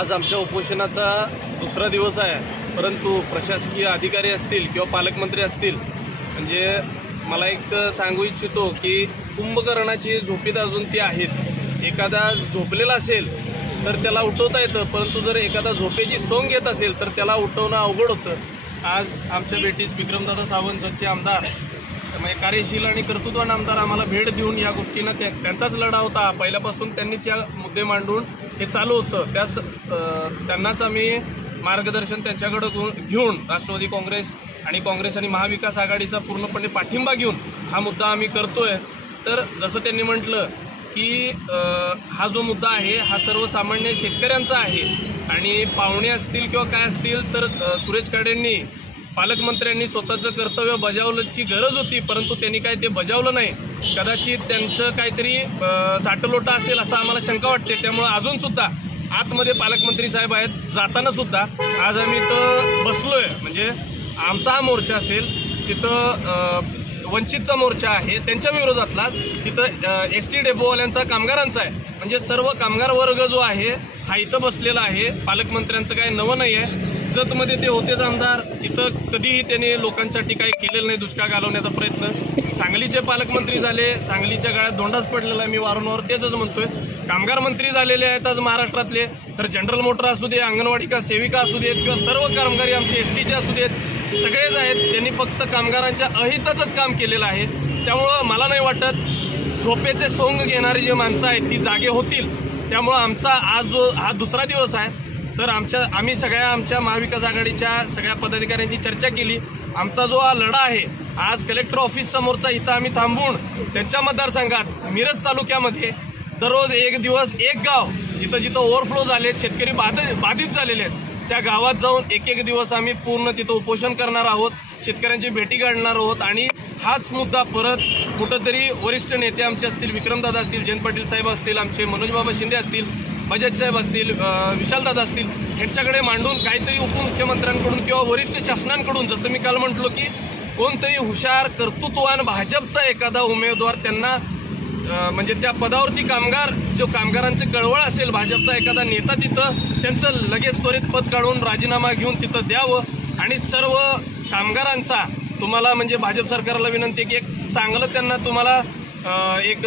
आज आमच्या उपोषणाचा दुसरा दिवस आहे, परंतु प्रशासकीय अधिकारी असतील किंवा पालकमंत्री असतील, म्हणजे मला एक सांगू इच्छितो की कुंभकर्णाची झोपीत अजून ती आहेत. एखादा झोपलेला असेल तर त्याला उठवता येतं, परंतु जर एखादा झोपेची सोंग घेत असेल तर त्याला उठवणं अवघड होतं. आज आमच्या भेटीस विक्रमदादा सावंत जतचे आमदार, म्हणजे कार्यशील आणि कर्तृत्ववान आमदार आम्हाला भेट देऊन या गोष्टींना त्यांचाच लढा होता. पहिल्यापासून त्यांनीच या मुद्दे मांडून हे चालू होतं. त्यांनाच आम्ही मार्गदर्शन त्यांच्याकडे घेऊन राष्ट्रवादी काँग्रेस आणि महाविकास आघाडीचा पूर्णपणे पाठिंबा घेऊन हा मुद्दा आम्ही करतोय. तर जसं त्यांनी म्हटलं की हा जो मुद्दा आहे हा सर्वसामान्य शेतकऱ्यांचा आहे आणि पाहुणे असतील किंवा काय असतील तर सुरेश खाडेंनी पालकमंत्र्यांनी स्वतःचं कर्तव्य बजावण्याची गरज होती, परंतु त्यांनी काय ते बजावलं नाही. कदाचित त्यांचं काहीतरी साठलोटा असेल असं आम्हाला शंका वाटते. त्यामुळे अजून सुद्धा आतमध्ये पालकमंत्री साहेब आहेत. जाताना सुद्धा आज आम्ही इथं बसलोय, म्हणजे आमचा हा मोर्चा असेल तिथं वंचितचा मोर्चा आहे त्यांच्या विरोधातला, तिथं एसटी डेपोवाल्यांचा कामगारांचा आहे. म्हणजे सर्व कामगार वर्ग जो आहे हा इथं बसलेला आहे. पालकमंत्र्यांचं काही नवं नाही आहे. जतमध्ये ते होतेच आमदार, तिथं कधीही त्यांनी लोकांसाठी काही केलेलं नाही. दुष्काळ घालवण्याचा प्रयत्न. सांगलीचे पालकमंत्री झाले, सांगलीच्या गळ्यात धोंडाच पडलेला आहे. मी वारंवार तेच म्हणतोय. कामगार मंत्री झालेले आहेत आज महाराष्ट्रातले, तर जनरल मोटर असू दे, अंगणवाडी का सेविका असू देत किंवा सर्व कामगारी आमचे एसटीचे असू देत, सगळेच आहेत. त्यांनी फक्त कामगारांच्या अहिताचंच काम केलेलं आहे. त्यामुळं मला नाही वाटत झोपेचे सोंग घेणारी जी माणसं आहेत ती जागे होतील. त्यामुळं आमचा आज जो हा दुसरा दिवस आहे, तर आम्ही आमच्या महाविकास आघाडीच्या सगळ्या पदाधिकाऱ्यांची चर्चा केली. आमचा जो हा लढा आहे आज कलेक्टर ऑफिस समोरचा इथं आम्ही थांबून त्यांच्या मतदारसंघात मिरज तालुक्यामध्ये दररोज एक दिवस एक गाव जिथं जिथं ओव्हरफ्लो झाले, शेतकरी बाधित झालेले आहेत, त्या गावात जाऊन एक दिवस आम्ही पूर्ण तिथं उपोषण करणार आहोत. शेतकऱ्यांची भेटी काढणार आहोत आणि हाच मुद्दा परत कुठंतरी वरिष्ठ नेते आमचे असतील, विक्रमदादा असतील, जयंत पाटील साहेब असतील, आमचे मनोजबाबा शिंदे असतील, बजाज साहेब असतील, विशालदादा असतील, यांच्याकडे मांडून काहीतरी उपमुख्यमंत्र्यांकडून किंवा वरिष्ठ शासनांकडून, जसं मी काल म्हटलो की कोणतरी हुशार कर्तृत्ववान भाजपचा एखादा उमेदवार त्यांना म्हणजे त्या पदावरती कामगारांचे कळवळ असेल, भाजपचा एखादा नेता तिथं त्यांचं लगेच त्वरित पद काढून राजीनामा घेऊन तिथं द्यावं आणि सर्व कामगारांचा तुम्हाला म्हणजे भाजप सरकारला विनंती की एक चांगलं त्यांना तुम्हाला एक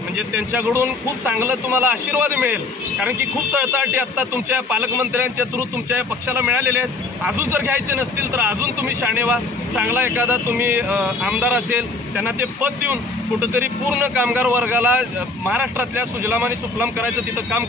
म्हणजे त्यांच्याकडून खूप चांगलं तुम्हाला आशीर्वाद मिळेल. कारण की खूप तळतळाटी आता तुमच्या पालकमंत्र्यांच्या थ्रू तुमच्या पक्षाला मिळालेले आहेत. अजून जर घ्यायचे नसतील तर अजून तुम्ही शाणे व्हा. चांगला एखादा तुम्ही आमदार असेल त्यांना ते पद देऊन कुठंतरी पूर्ण कामगार वर्गाला महाराष्ट्रातल्या सुजलाम आणि सुफलाम करायचं तिथं काम